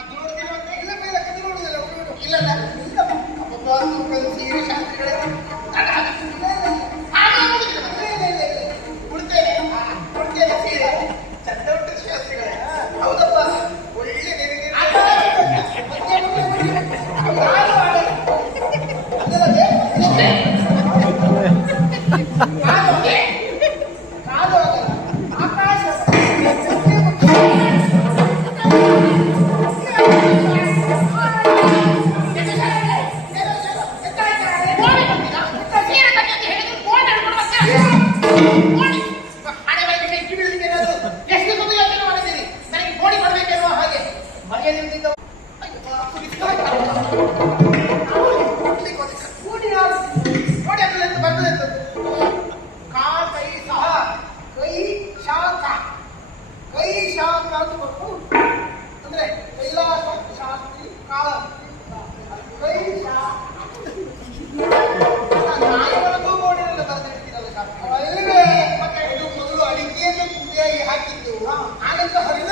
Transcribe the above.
ಇಲ್ಲ ಮೇಲೆ ಕದ್ದು ನೋಡುದಿಲ್ಲ ಇಲ್ಲ ಸೀರೆ ಶಾಸ್ತ್ರಿಗಳೇ ಕೊಡ್ತೇನೆ ಸೀರೆ ಚಂದ ಉಂಟು ಶಾಸ್ತ್ರಿಗಳೇ. ಹೌದಪ್ಪ ಒಳ್ಳೆ ನೆರಿಗೆ ಅಂದ್ರೆ ಕೈಲಾಸ ಶಾಸ್ತ್ರಿ ಕಾಳ ಕೈ ನಾಯಿಗಳದ್ದು ಬೋರ್ಡಿನಲ್ಲಿ ಬರೆದಿರ್ತೀರಲ್ಲ ಶಾಸ್ತ್ರಿ. ಮತ್ತೆ ಇದು ಮೊದಲು ಅಡಿಕೆಯನ್ನು ಕುಂಡಿಯಾಗಿ ಹಾಕಿದ್ದು ಆನಂತರ ಹರಿದ